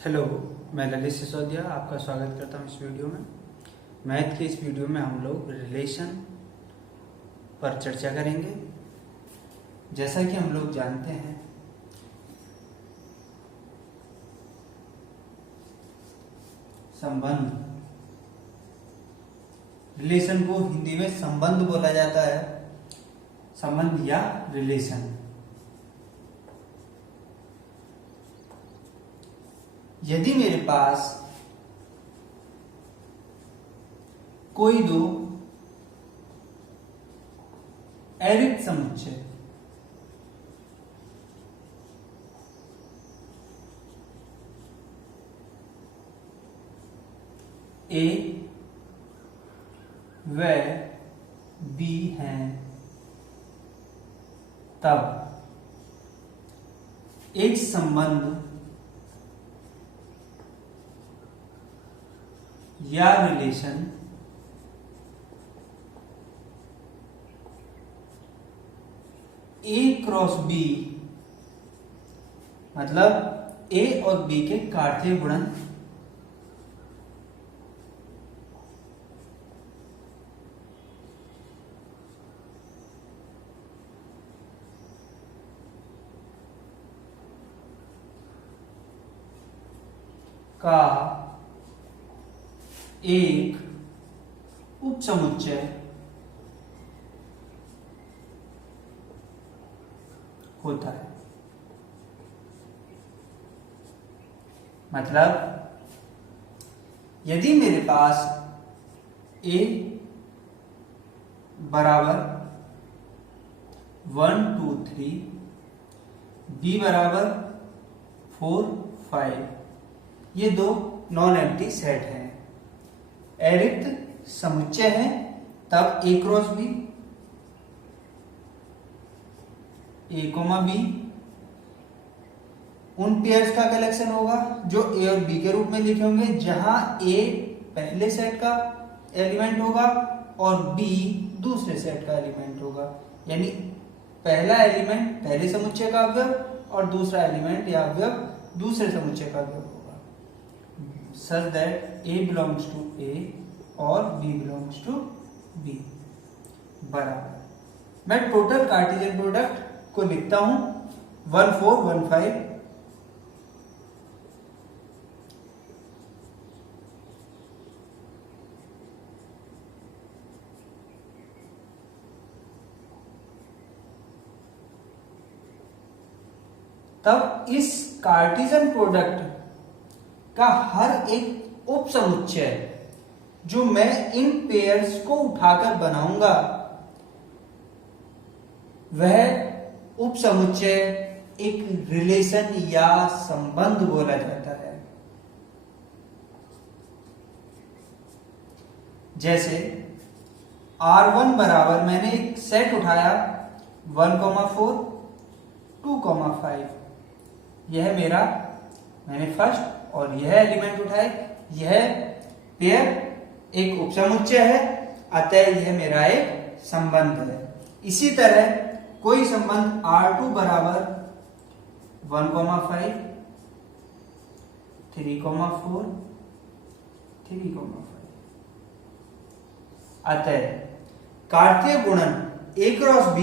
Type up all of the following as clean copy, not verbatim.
Hello, मैं ललित सिसोदिया आपका स्वागत करता हूँ इस वीडियो में। मैथ के इस वीडियो में हम लोग रिलेशन पर चर्चा करेंगे। जैसा कि हम लोग जानते हैं, संबंध, रिलेशन को हिंदी में संबंध बोला जाता है, संबंध या रिलेशन। यदि मेरे पास कोई दो अरिक्त समुच्चय ए व बी हैं, तब एक संबंध या रिलेशन ए क्रॉस बी, मतलब ए और बी के कार्तीय गुणन का एक उपसमुच्चय होता है। मतलब यदि मेरे पास a बराबर 1 2 3, b बराबर 4 5, ये दो नॉन एम्प्टी सेट हैं, अरिक्त समुच्चय है, तब ए क्रॉस बी, ए कोमा बी उन पेयर्स का कलेक्शन होगा जो ए और बी के रूप में लिखे होंगे, जहां ए पहले सेट का एलिमेंट होगा और बी दूसरे सेट का एलिमेंट होगा। यानी पहला एलिमेंट पहले समुच्चय का अवयव और दूसरा एलिमेंट या अवयव दूसरे समुच्चय का अवयव होगा, such that A belongs to A और B belongs to B। बराबर मैं टोटल कार्टेशियन प्रोडक्ट को लिखता हूं 1 4 1 5, तब इस कार्टेशियन प्रोडक्ट का हर एक उपसमुच्चय जो मैं इन पेयर्स को उठाकर बनाऊंगा, वह उपसमुच्चय एक रिलेशन या संबंध बोला जाता है। जैसे R1 बराबर मैंने एक सेट उठाया 1,4 2,5, यह मेरा, मैंने फर्स्ट और यह एलिमेंट उठाए, यह पेयर एक उपसमुच्चय है, अतः यह मेरा एक संबंध है। इसी तरह कोई संबंध R2 बराबर 1,5 3,4 3,5, अतः कार्तीय गुणन A क्रॉस B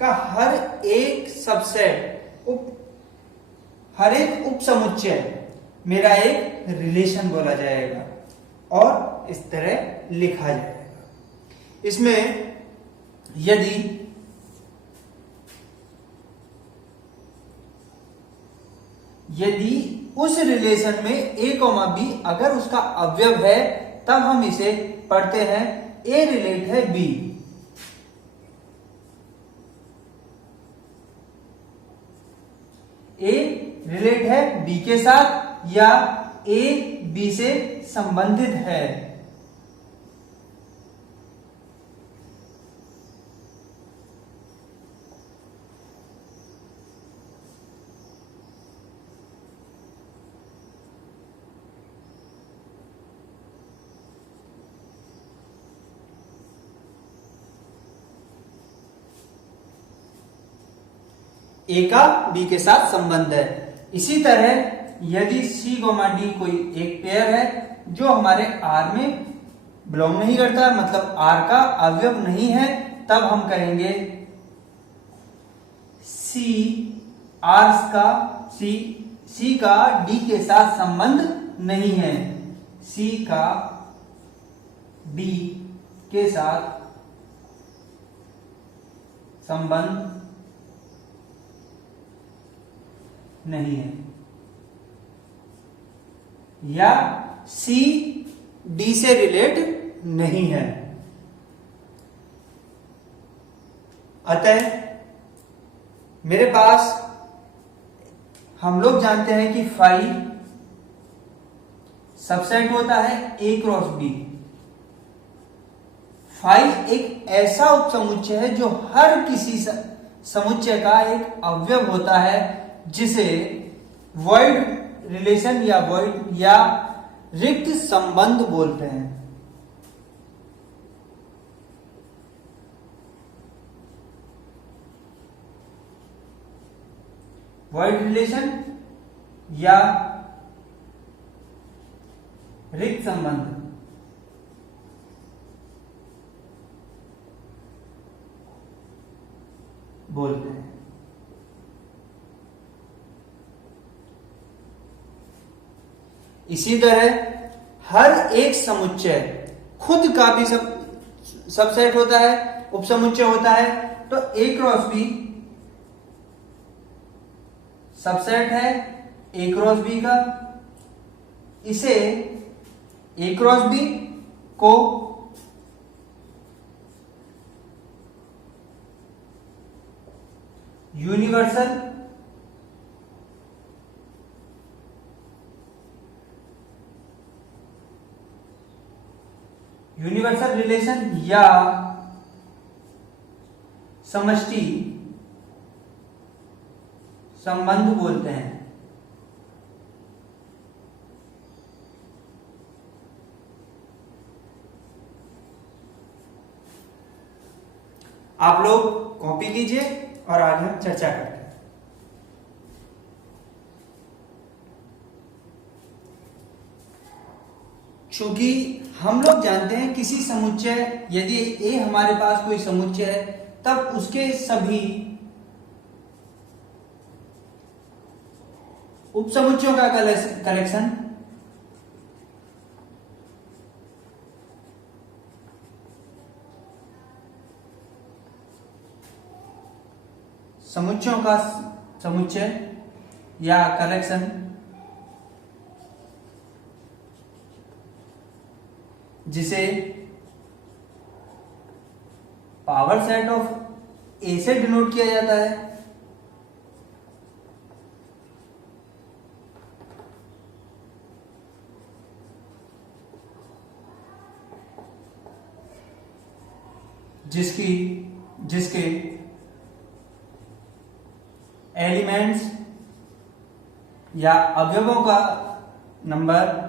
का हर एक सबसेट हर एक उपसमुच्चय मेरा एक रिलेशन बोला जाएगा और इस तरह लिखा जाएगा। इसमें यदि उस रिलेशन में a, b अगर उसका अवयव है, तब हम इसे पढ़ते हैं a रिलेट है b। a रिलेट है b के साथ या a b से संबंधित है। ए का बी के साथ संबंध है। इसी तरह यदि C, D कोई एक पेयर है जो हमारे R में बिलोंग नहीं करता, मतलब R का अवयव नहीं है, तब हम कहेंगे C का D के साथ संबंध नहीं है, C का D के साथ संबंध नहीं है, या C D से रिलेट नहीं है। अतः मेरे पास, हम लोग जानते हैं कि फाई सबसेट होता है A क्रॉस B। फाई एक ऐसा उपसमुच्चय है जो हर किसी समुच्चय का एक अवयव होता है, जिसे वॉइड रिलेशन या रिक्त संबंध बोलते हैं। वॉइड रिलेशन या रिक्त संबंध बोलते हैं। इसी तरह हर एक समुच्चय खुद का भी सबसेट होता है, उपसमुच्चय होता है। तो A क्रॉस B सबसेट है A क्रॉस B का। इसे A क्रॉस B को यूनिवर्सल रिलेशन या समष्टि संबंध बोलते हैं। आप लोग कॉपी लीजिए और आगे हम चर्चा करते हैं। चूंकि हम लोग जानते हैं किसी समुच्चय, यदि A हमारे पास कोई समुच्चय है, तब उसके सभी उपसमुच्चयों का कलेक्शन समुच्चयों का समुच्चय या कलेक्शन जिसे पावर सेट ऑफ ए से डिनोट किया जाता है, जिसके एलिमेंट्स या अवयवों का नंबर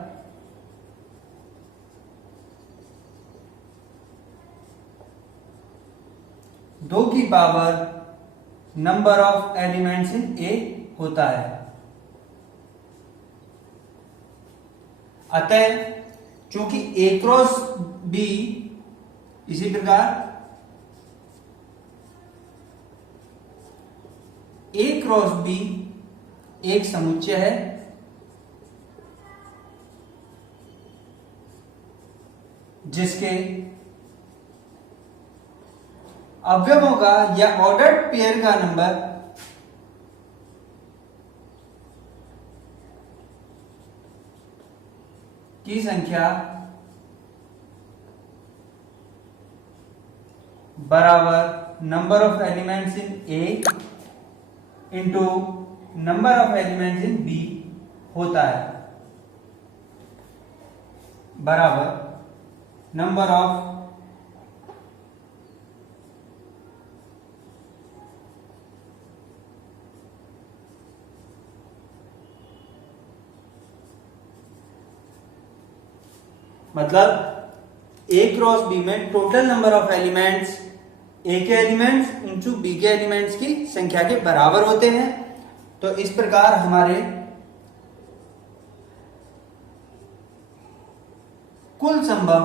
दो की power number of elements in A होता है। अतः चूंकि ए क्रॉस बी, इसी प्रकार ए क्रॉस बी एक समुच्चय है जिसके अवयवों का या ऑर्डर्ड पेयर का नंबर की संख्या बराबर number of elements in A into number of elements in B होता है, बराबर नंबर ऑफ मतलब ए क्रॉस बी में total number of elements A के एलिमेंट्स इंटू बी के एलिमेंट्स की संख्या के बराबर होते हैं। तो इस प्रकार हमारे कुल संभव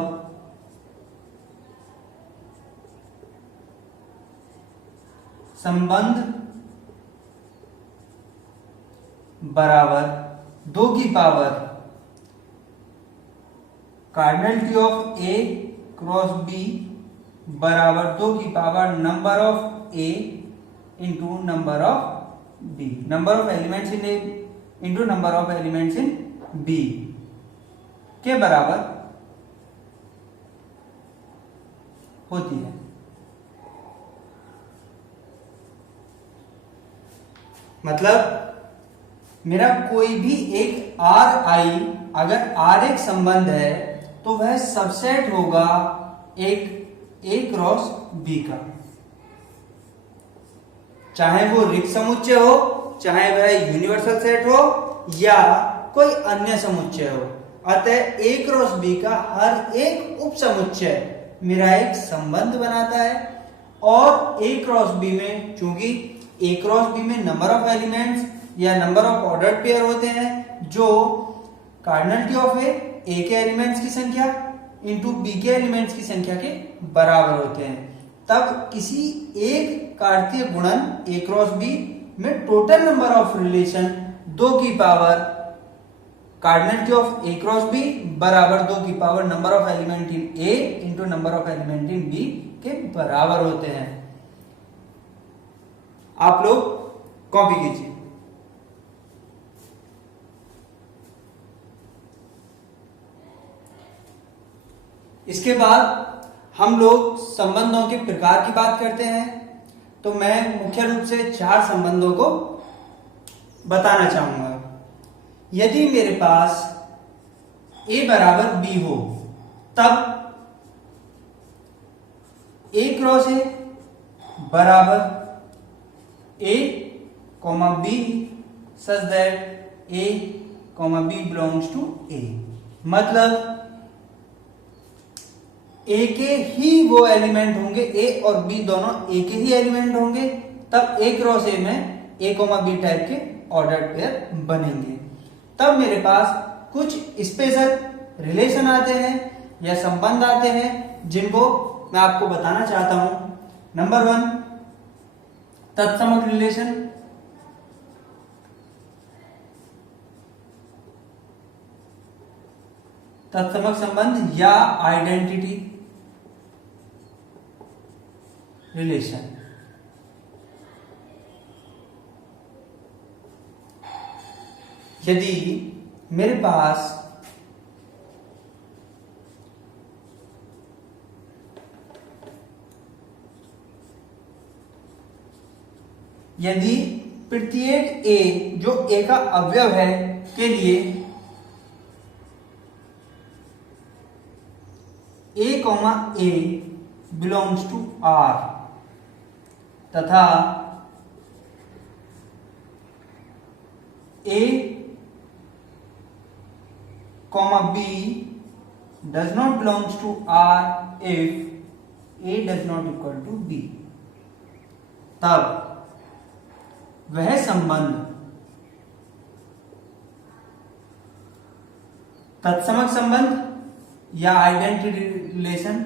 संबंध बराबर 2 की power cardinality of A cross B बराबर 2 की power number of A into number of B, number of elements in A into number of elements in B के बराबर होती है। मतलब मेरा कोई भी एक आर आई, अगर आर एक संबंध है तो वह सबसेट होगा एक ए क्रॉस बी का, चाहे वो रिक्त समुच्चय हो, चाहे वह यूनिवर्सल सेट हो या कोई अन्य समुच्चय हो। अतः ए क्रॉस बी का हर एक उप समुच्चय मेरा एक संबंध बनाता है। और ए क्रॉस बी में, चूंकि ए क्रॉस बी में नंबर ऑफ एलिमेंट्स या नंबर ऑफ ऑर्डर्ड पेयर होते हैं जो कार्डिनलिटी ऑफ ए के एलिमेंट्स की संख्या इंटू बी के एलिमेंट्स की संख्या के बराबर होते हैं, तब किसी एक कार्तीय गुणन ए क्रॉस बी में टोटल नंबर ऑफ रिलेशन 2 की power cardinality of A cross B बराबर 2 की power number of element in A into number of element in B के बराबर होते हैं। आप लोग कॉपी कीजिए। इसके बाद हम लोग संबंधों के प्रकार की बात करते हैं। तो मैं मुख्य रूप से 4 संबंधों को बताना चाहूंगा। यदि मेरे पास a बराबर b हो तब a क्रॉस a बराबर a comma b such that a comma b belongs to a। मतलब ए के ही वो एलिमेंट होंगे, ए और बी दोनों ए के ही एलिमेंट होंगे, तब ए क्रॉस ए में ए कोमा बी टाइप के ऑर्डर पेयर बनेंगे। तब मेरे पास कुछ स्पेशल रिलेशन आते हैं या संबंध आते हैं जिनको मैं आपको बताना चाहता हूं। Number 1 तत्समक relation. तत्समक संबंध या आइडेंटिटी रिलेशन। यदि मेरे पास यदि प्रत्येक ए जो ए का अवयव है के लिए A comma A belongs to R तथा A comma B does not belongs to R if A does not equal to B, तब वह संबंध तत्समक संबंध या आइडेंटिटी रिलेशन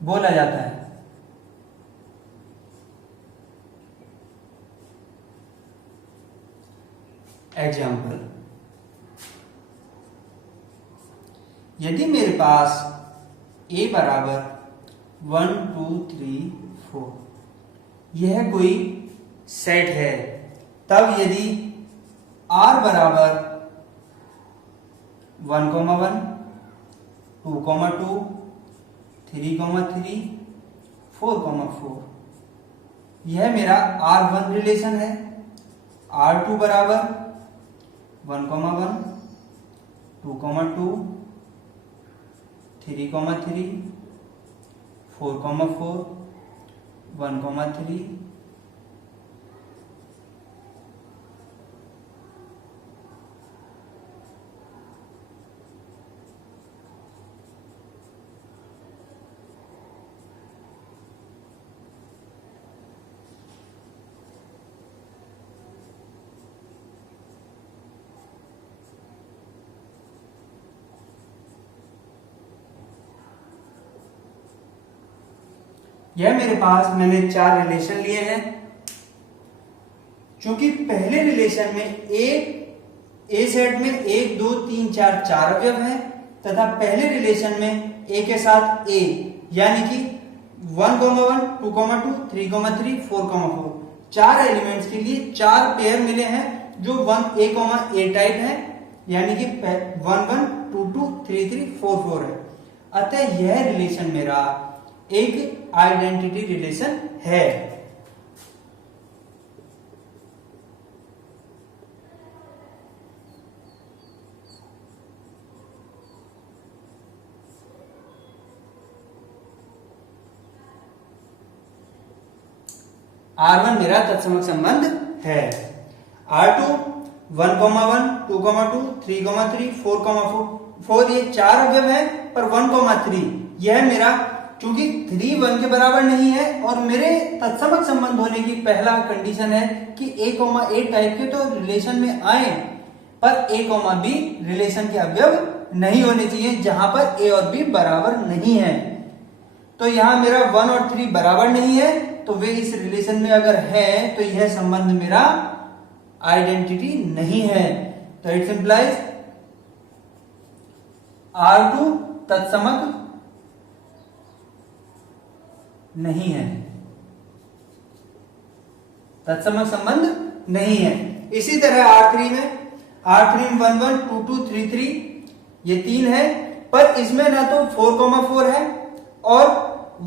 बोला जाता है। एग्जाम्पल, यदि मेरे पास a बराबर 1 2 3 4 यह कोई सेट है, तब यदि r बराबर 1 1 2 2 3 3 4 4 यह मेरा R1 रिलेशन है। R2 बराबर 1 1 2 2 3 3 4 4 1 3 4 यह मेरे पास मैंने 4 रिलेशन लिए हैं। क्योंकि पहले रिलेशन में ए सेट में 1 2 3 4 4 अवयव हैं तथा पहले रिलेशन में ए के साथ ए यानी कि 1, 1, 2, 2, 3, 3, 4, 4 4 एलिमेंट्स के लिए 4 पेयर मिले हैं जो 1 ए टाइप है यानी कि 1 1 2 2 3 3 4 4 है। अतः यह रिलेशन मेरा एक आइडेंटिटी रिलेशन है। R1 मेरा तत्समक संबंध है। R2 1, 1, 2, 2, 3, 3, 4, 4 ये 4 अवयव है पर 1, 3 यह मेरा चूंकि 3 1 के बराबर नहीं है और मेरे तत्समक संबंध होने की पहला कंडीशन है कि A, टाइप के तो रिलेशन में आए पर A, B रिलेशन के अवयव नहीं होने चाहिए जहां पर A और B बराबर नहीं है। तो यहां मेरा 1 और 3 बराबर नहीं है तो वे इस रिलेशन में अगर है तो यह संबंध मेरा आइडेंटिटी नहीं है। तो इट्स इंप्लाइज R2 तत्समक नहीं है, तत्समक संबंध नहीं है। इसी तरह R3 में 1 1 2 2 3 3 ये 3 है पर इसमें ना तो 4, 4 है और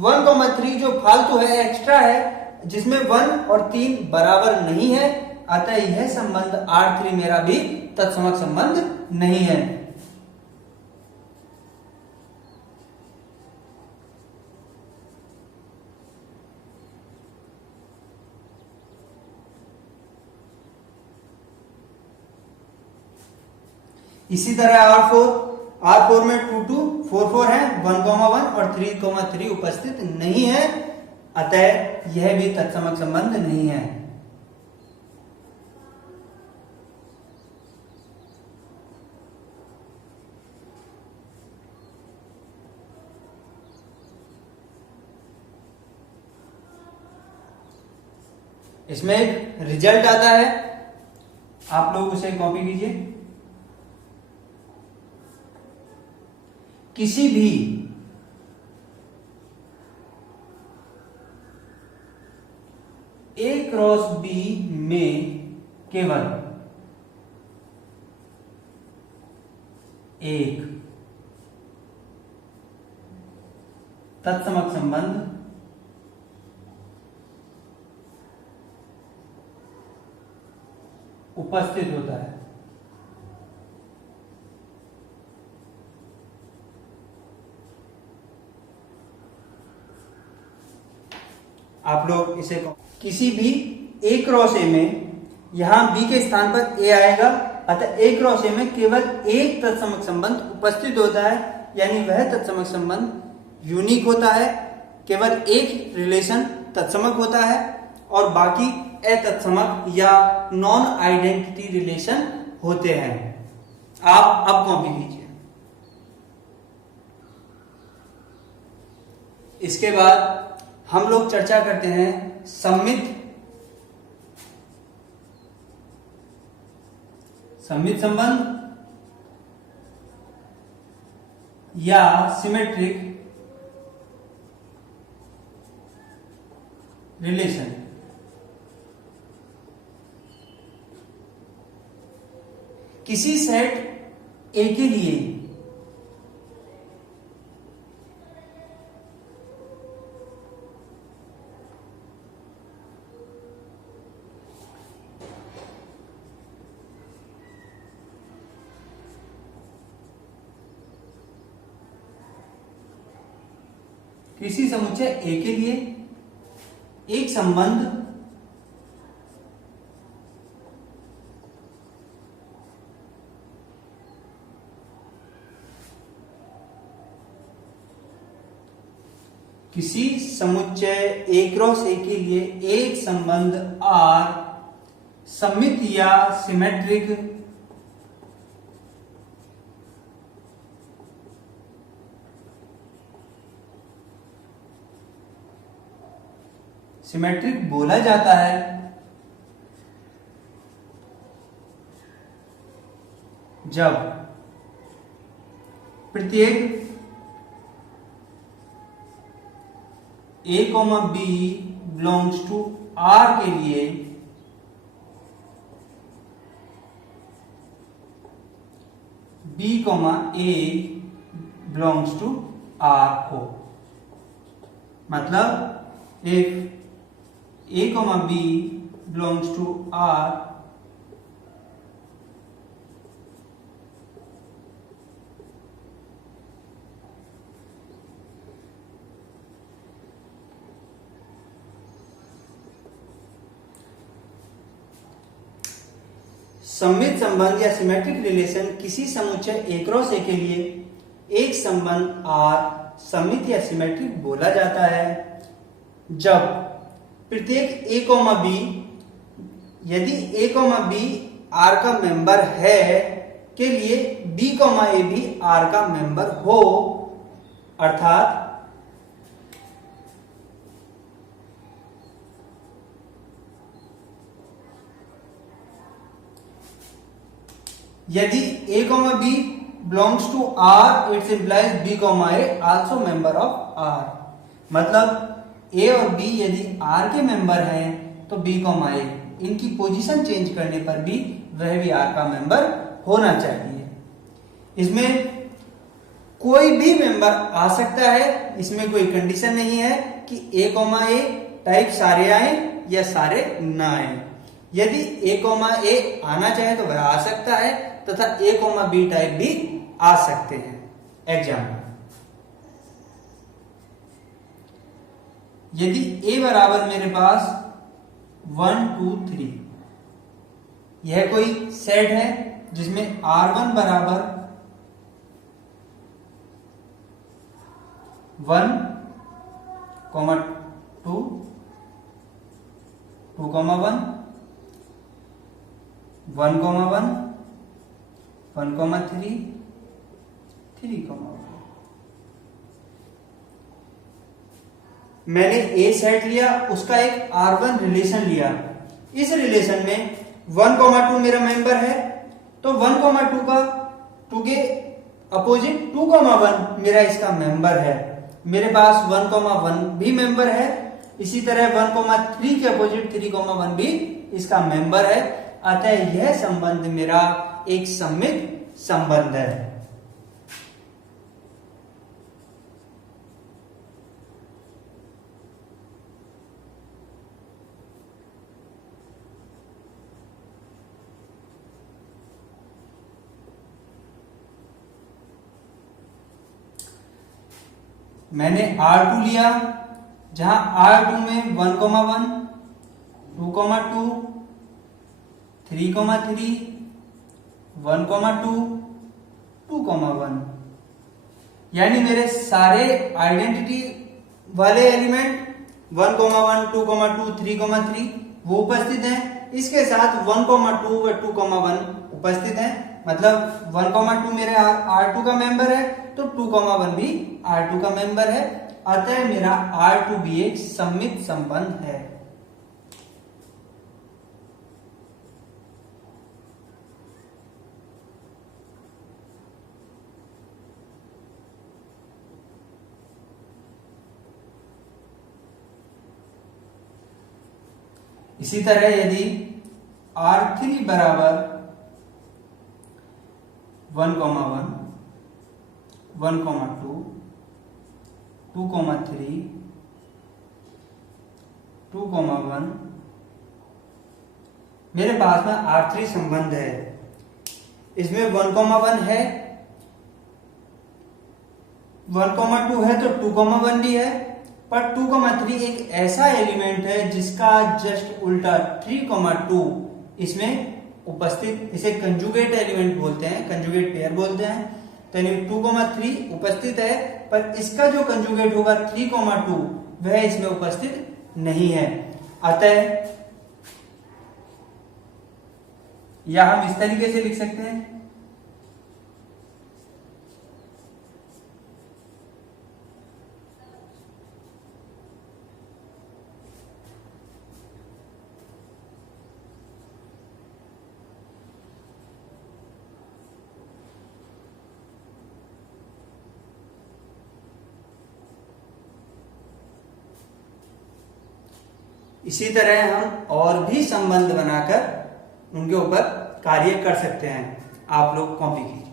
1, 3 जो फालतू है एक्स्ट्रा है जिसमें 1 और 3 बराबर नहीं है। अतः यह संबंध R3 मेरा भी तत्समक संबंध नहीं है। इसी तरह R4 में 2 2 4 4 है, 1, 1 और 3, 3 उपस्थित नहीं है। अतः यह भी तत्समक संबंध नहीं है। इसमें एक रिजल्ट आता है, आप लोग उसे कॉपी कीजिए। किसी भी A क्रॉस B में केवल एक तत्समक संबंध उपस्थित होता है। आप लोग इसे किसी भी A क्रॉस A में यहां B के स्थान पर A आएगा, अतः A क्रॉस A में केवल एक तत्समक संबंध उपस्थित होता है यानी वह तत्समक संबंध यूनिक होता है, केवल एक रिलेशन तत्समक होता है और बाकी अतत्समक या नॉन आइडेंटिटी रिलेशन होते हैं। आप अब कॉपी कीजिए। इसके बाद हम लोग चर्चा करते हैं सममित संबंध या सिमेट्रिक रिलेशन। किसी सेट ए के लिए किसी समुच्चय ए के लिए एक संबंध किसी समुच्चय A क्रॉस A के लिए एक संबंध R सममित या सिमेट्रिक सिमेट्रिक बोला जाता है जब प्रत्येक A, B belongs to R के लिए B, A belongs to R हो। मतलब if A, B belongs to R, सममित संबंध या सिमेट्रिक रिलेशन किसी समुच्चय A क्रॉस A के लिए एक संबंध R सममित या सिमेट्रिक बोला जाता है जब प्रत्येक A, B यदि A, B R का मेंबर है के लिए B, A भी R का मेंबर हो, अर्थात यदि A, B belongs to R, it implies B, A also member of R। मतलब A और B यदि R के मेंबर हैं तो B, A इनकी पोजीशन चेंज करने पर भी वह भी R का मेंबर होना चाहिए। इसमें कोई भी मेंबर आ सकता है, इसमें कोई कंडीशन नहीं है कि A, A टाइप सारे आए या सारे ना आए। यदि A, A आना चाहे तो वह आ सकता है तथा A, B टाइप भी आ सकते हैं। एग्जाम्पल, यदि A बराबर मेरे पास 1, 2, 3, यह कोई सेट है जिसमें R1 बराबर 1, 2, 2, 1, 1, 1, 1, 3, 3, 1। मैंने A सेट लिया, उसका एक R1 रिलेशन लिया। इस रिलेशन में 1, 2 मेरा मेंबर है तो 1, 2 के अपोजिट 2, 1 मेरा इसका मेंबर है। मेरे पास 1, 1 भी मेंबर है, इसी तरह 1, 3 के अपोजिट 3, 1 भी इसका मेंबर है। अतः यह संबंध मेरा एक सममित संबंध है। मैंने R2 लिया, जहां R2 में 1, 1, 2, 2, 3, 3, 1, 2, 2, 1, यानी मेरे सारे आइडेंटिटी वाले एलिमेंट 1, 1, 2, 2, 3, 3 वो उपस्थित हैं। इसके साथ 1, 2 व 2, 1 उपस्थित हैं। मतलब 1, 2 मेरे R2 का मेंबर है तो 2, 1 भी R2 का मेंबर है। अतः मेरा R2 भी एक सममित संबंध है। इसी तरह यदि R3 बराबर 1, 1, 1, 2, 2, 3, 2, 1 मेरे पास में R3 संबंध है। इसमें 1, 1 है, 1, 2 है तो 2, 1 भी है, पर 2, 3 एक ऐसा एलिमेंट है जिसका जस्ट उल्टा 3, 2 इसमें उपस्थित, इसे कंजुगेट एलिमेंट बोलते हैं, कंजुगेट पेयर बोलते हैं। तो 2, 3 उपस्थित है, पर इसका जो कंजुगेट होगा 3, 2 वह इसमें उपस्थित नहीं है। अतः या हम इस तरीके से लिख सकते हैं, इसी तरह हम और भी संबंध बनाकर उनके ऊपर कार्य कर सकते हैं। आप लोग कॉपी कीजिए।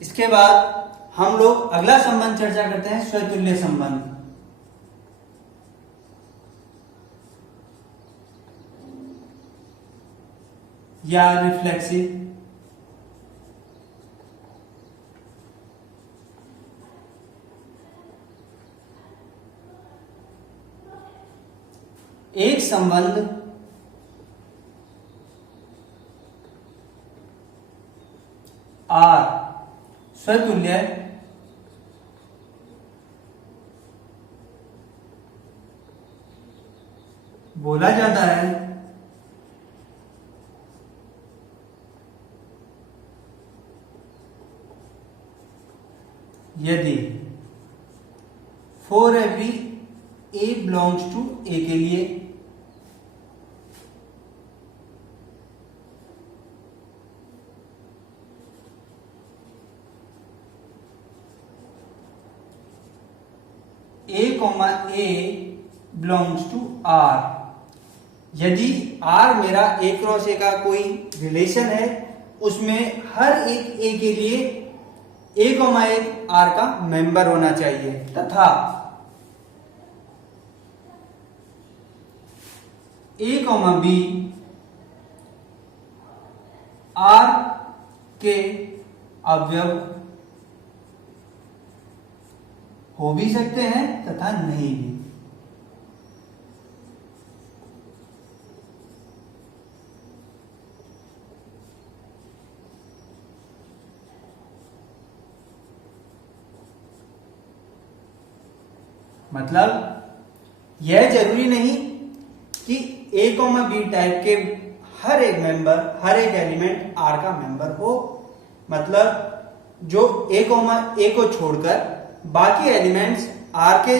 इसके बाद हम लोग अगला संबंध चर्चा करते हैं, स्वतुल्य संबंध। या रिफ्लेक्सिव। एक संबंध आर स्वतुल्य बोला जाता है यदि for every A belongs to A के लिए A, बिलोंग्स टू आर। यदि आर मेरा ए क्रॉस ए का कोई रिलेशन है, उसमें हर एक ए के लिए ए, आर का मेंबर होना चाहिए, तथा ए, बी आर के अवयव हो भी सकते हैं तथा नहीं भी। मतलब यह जरूरी नहीं कि ए, बी टाइप के हर एक मेंबर, हर एक एलिमेंट आर का मेंबर हो। मतलब जो ए को छोड़कर बाकी एलिमेंट्स आर के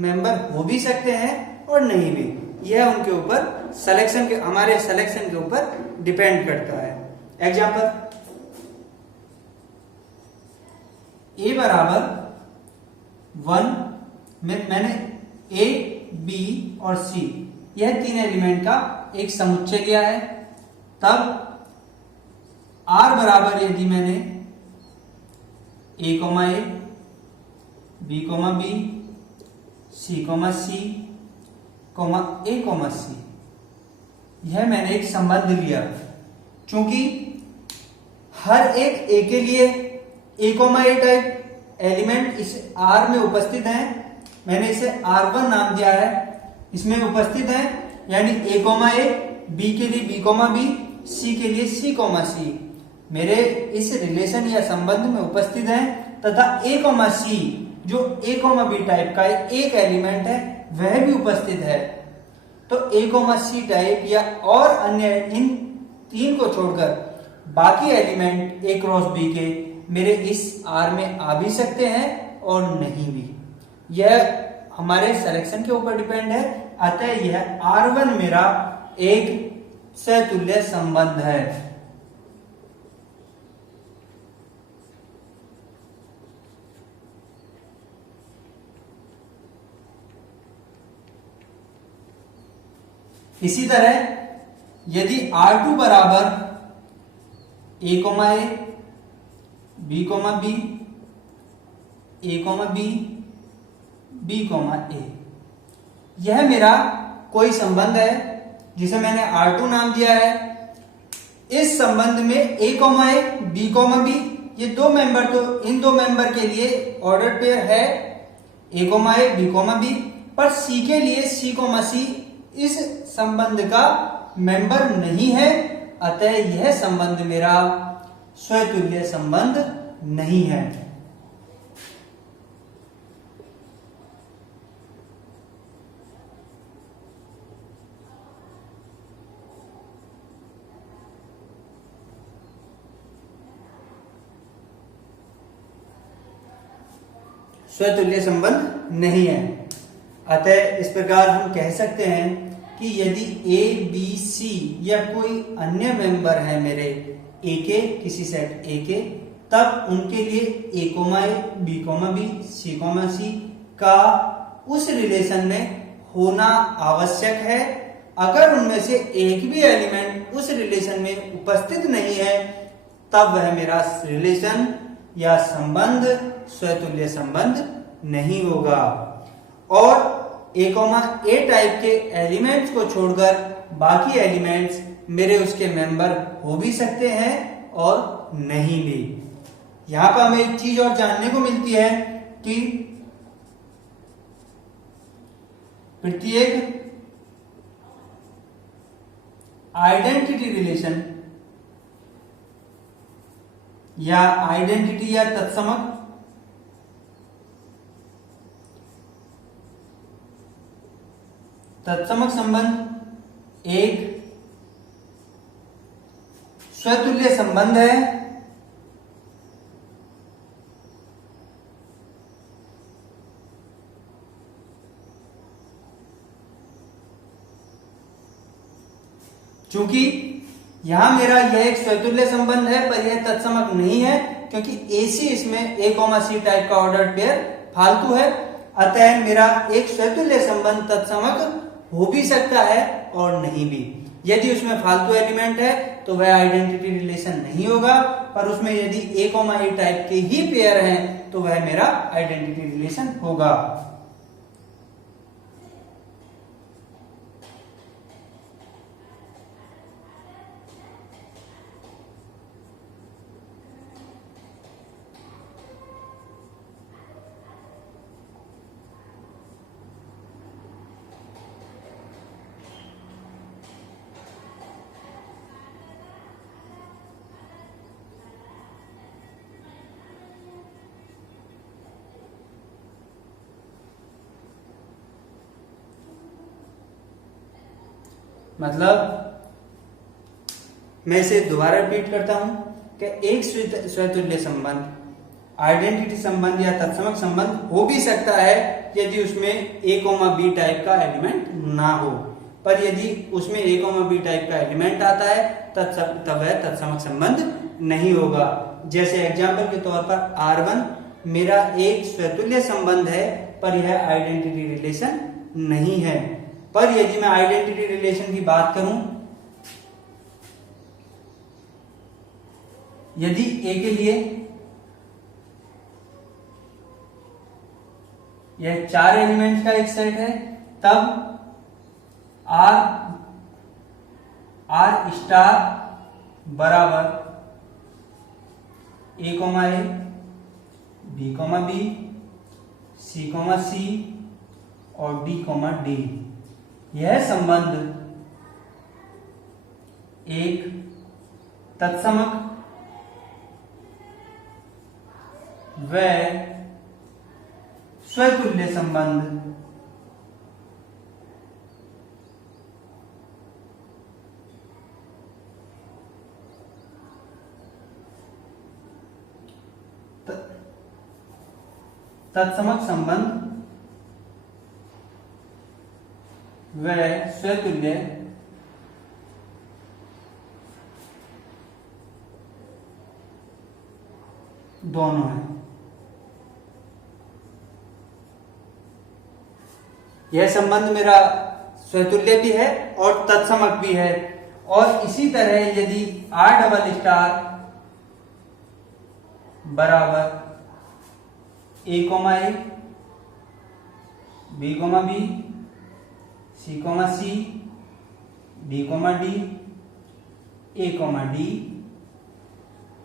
मेंबर हो भी सकते हैं और नहीं भी। यह उनके ऊपर सिलेक्शन के, हमारे सिलेक्शन के ऊपर डिपेंड करता है। एग्जांपल, ए बराबर 1 में मैंने ए, बी और सी, यह तीन एलिमेंट का एक समुच्चय लिया है। तब आर बराबर यदि मैंने ए, बी, बी, सी, सी, ए, सी, यह मैंने एक संबंध लिया। चूंकि हर एक ए के लिए ए, टाइप एलिमेंट इस आर में उपस्थित है, मैंने इसे R1 नाम दिया है, इसमें उपस्थित है, यानी ए, बी के लिए बी, बी, सी के लिए सी, सी मेरे इस रिलेशन या संबंध में उपस्थित है, तथा ए, सी जो ए, बी टाइप का एक एलिमेंट है वह भी उपस्थित है। तो ए, सी टाइप या और अन्य इन तीन को छोड़कर बाकी एलिमेंट ए क्रॉस बी के मेरे इस आर में आ भी सकते हैं और नहीं भी। यह हमारे सिलेक्शन के ऊपर डिपेंड है। अतः यह R1 मेरा एक सतुल्य संबंध है। इसी तरह यदि R2 बराबर ए, बी, बी, ए, बी, ए, यह मेरा कोई संबंध है जिसे मैंने R2 नाम दिया है। इस संबंध में ए, बी, बी ये दो मेंबर, तो इन दो मेंबर के लिए ऑर्डर पेयर है ए, बी, बी, पर सी के लिए सी, सी इस संबंध का मेंबर नहीं है। अतः यह संबंध मेरा स्वतुल्य संबंध नहीं है। स्वतुल्य संबंध नहीं है। अतः इस प्रकार हम कह सकते हैं कि यदि ए, बी, सी या कोई अन्य मेंबर है मेरे ए के, किसी सेट ए के, तब उनके लिए ए comma A, B comma B, C comma सी का उस रिलेशन में होना आवश्यक है। अगर उनमें से एक भी एलिमेंट उस रिलेशन में उपस्थित नहीं है तब वह मेरा रिलेशन या संबंध स्वतुल्य संबंध नहीं होगा। और ए कोमा ए टाइप के एलिमेंट्स को छोड़कर बाकी एलिमेंट्स मेरे उसके मेंबर हो भी सकते हैं और नहीं भी। यहां पर हमें एक चीज और जानने को मिलती है कि प्रत्येक आइडेंटिटी रिलेशन या आइडेंटिटी या तत्समक संबंध एक स्वतुल्य संबंध है चूंकि यहां मेरा यह एक स्वतुल्य संबंध है पर यह तत्समक नहीं है क्योंकि एसी इसमें ए कोमा सी टाइप का ऑर्डर पेयर फालतू है। अतः मेरा एक स्वतुल्य संबंध तत्समक हो भी सकता है और नहीं भी। यदि उसमें फालतू एलिमेंट है तो वह आइडेंटिटी रिलेशन नहीं होगा, पर उसमें यदि ए कोमा ए टाइप के ही पेयर हैं तो वह मेरा आइडेंटिटी रिलेशन होगा। मतलब मैं इसे दोबारा रिपीट करता हूं कि एक स्वतुल्य संबंध आइडेंटिटी संबंध या तत्समक संबंध हो भी सकता है यदि उसमें ए कोमा बी टाइप का एलिमेंट ना हो, पर यदि उसमें ए कोमा बी टाइप का एलिमेंट आता है तब वह तत्समक संबंध नहीं होगा। जैसे एग्जाम्पल के तौर पर R1 मेरा एक स्वतुल्य संबंध है पर यह आइडेंटिटी रिलेशन नहीं है। पर यदि मैं आइडेंटिटी रिलेशन की बात करूं, यदि ए के लिए यह 4 एलिमेंट्स का एक सेट है तब आर स्टार बराबर A comma A, B comma B, C comma सी और डी कोमा डी। यह संबंध एक तत्समक व स्वतुल्य संबंध तत्समक संबंध व स्वतुल्य दोनों है। यह संबंध मेरा स्वतुल्य भी है और तत्समक भी है। और इसी तरह यदि R डबल स्टार बराबर A comma A, B comma B, C comma C, D comma D, A comma D,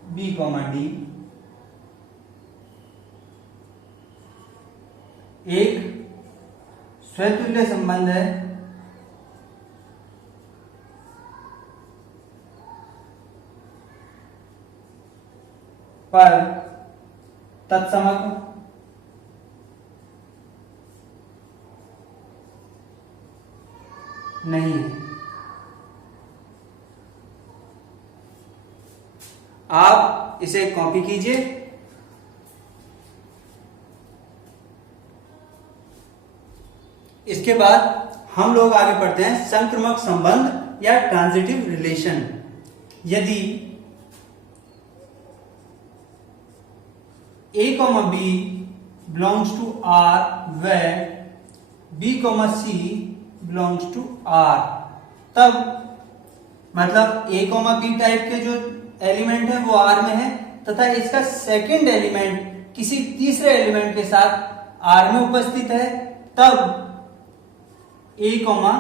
B comma D एक स्वतुल्य संबंध है पर तत्समक नहीं है। आप इसे कॉपी कीजिए। इसके बाद हम लोग आगे पढ़ते हैं संक्रमक संबंध या ट्रांजिटिव रिलेशन। यदि A comma B belongs to R where B comma C belongs to R, तब मतलब ए कॉमा बी टाइप के जो एलिमेंट है वो आर में है तथा इसका सेकंड एलिमेंट किसी तीसरे एलिमेंट के साथ आर में उपस्थित है, तब ए कॉमा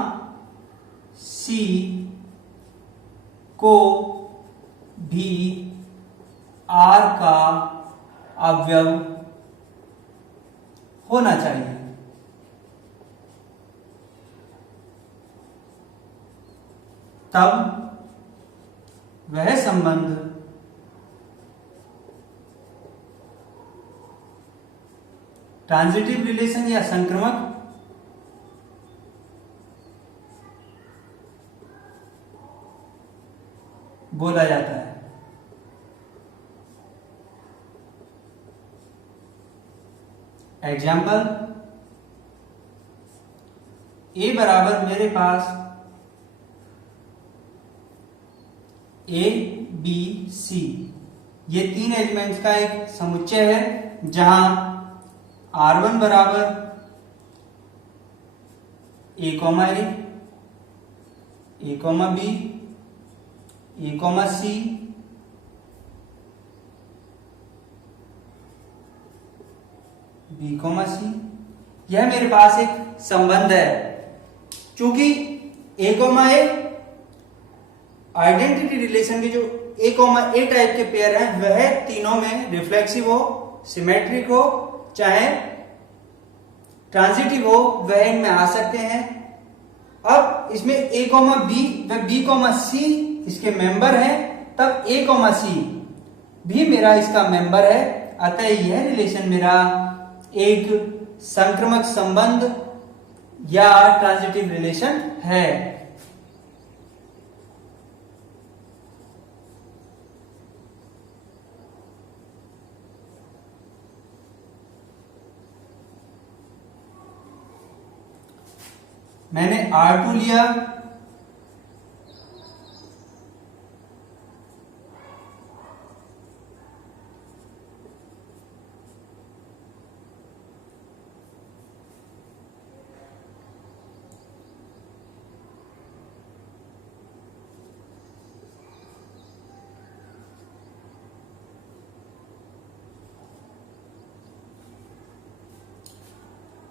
सी को भी आर का अवयव होना चाहिए। तब वह संबंध ट्रांजिटिव रिलेशन या संक्रमक बोला जाता है। एग्जाम्पल, ए बराबर मेरे पास ए बी सी, ये तीन एलिमेंट्स का एक समुच्चय है जहां R1 बराबर ए कॉमा बी, ए कॉमा सी, बी कॉमा सी, यह मेरे पास एक संबंध है। चूंकि ए कॉमा ए आइडेंटिटी रिलेशन के जो ए कॉमा ए टाइप के पेयर हैं वह तीनों में रिफ्लेक्सिव हो, सिमेट्रिक हो, चाहे ट्रांजिटिव हो, वह इनमें आ सकते हैं। अब इसमें ए कॉमा बी व बी कॉमा सी इसके मेंबर हैं, तब ए कॉमा सी भी मेरा इसका मेंबर है, अतः यह रिलेशन मेरा एक संक्रमक संबंध या ट्रांजिटिव रिलेशन है। मैंने R2 लिया,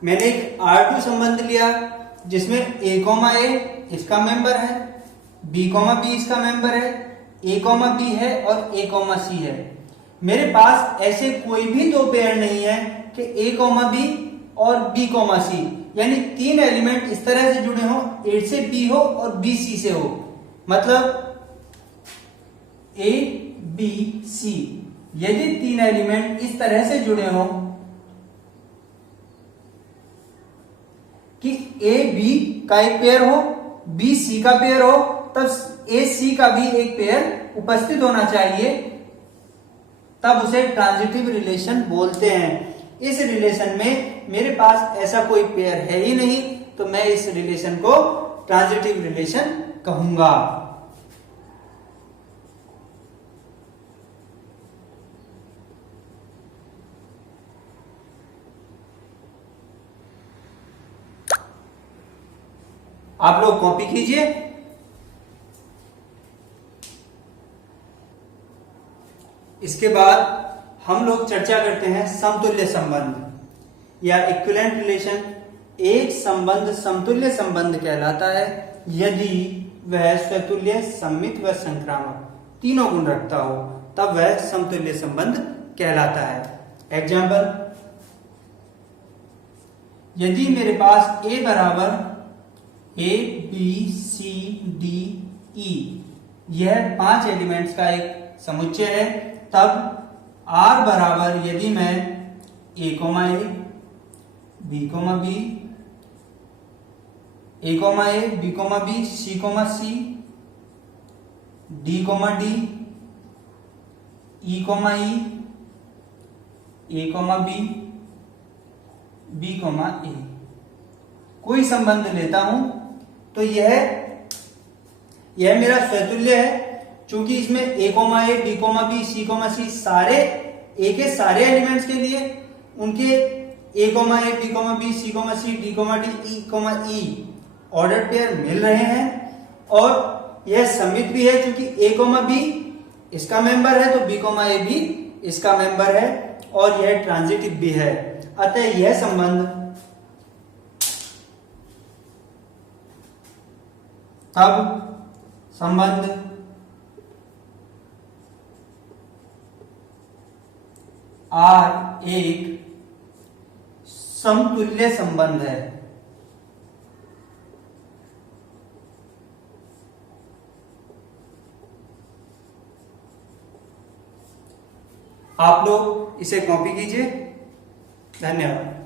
मैंने एक R2 संबंध लिया जिसमें ए कॉमा ए इसका मेंबर है, बी कॉमा बी इसका मेंबर है, ए कॉमा बी है और ए कॉमा सी है। मेरे पास ऐसे कोई भी दो पेयर नहीं है कि ए कॉमा बी और बी कॉमा सी, यानी तीन एलिमेंट इस तरह से जुड़े हो, ए से बी हो और बी सी से हो, मतलब ए बी सी। यदि तीन एलिमेंट इस तरह से जुड़े हो कि ए बी का एक पेयर हो, बी सी का पेयर हो, तब ए सी का भी एक पेयर उपस्थित होना चाहिए, तब उसे ट्रांजिटिव रिलेशन बोलते हैं। इस रिलेशन में मेरे पास ऐसा कोई पेयर है ही नहीं, तो मैं इस रिलेशन को ट्रांजिटिव रिलेशन कहूंगा। आप लोग कॉपी कीजिए। इसके बाद हम लोग चर्चा करते हैं समतुल्य संबंध या इक्विवेलेंट रिलेशन। एक संबंध समतुल्य संबंध कहलाता है यदि वह स्वतुल्य, सममित व संक्रामक तीनों गुण रखता हो, तब वह समतुल्य संबंध कहलाता है। एग्जाम्पल, यदि मेरे पास ए बराबर A B C D E यह पांच एलिमेंट्स का एक समुच्चय है, तब R बराबर यदि मैं ए कॉमा ए, बी कॉमा बी, ए कॉमा ए, B comma B, C comma सी, डी कॉमा डी, ई कॉमा ई, ए कॉमा बी, बी कॉमा ए कोई संबंध लेता हूं तो यह मेरा स्वतुल्य है, क्योंकि इसमें ए कॉमा ए, B comma B, C comma सी सारे ए के सारे एलिमेंट्स के लिए उनके ए, बी, बी, सी, सी, डी, डी, ई ऑर्डर पेयर मिल रहे हैं और यह सममित भी है क्योंकि ए, बी इसका मेंबर है तो बी, ए भी इसका मेंबर है और यह ट्रांजिटिव भी है। अतः यह संबंध R एक समतुल्य संबंध है। आप लोग इसे कॉपी कीजिए। धन्यवाद।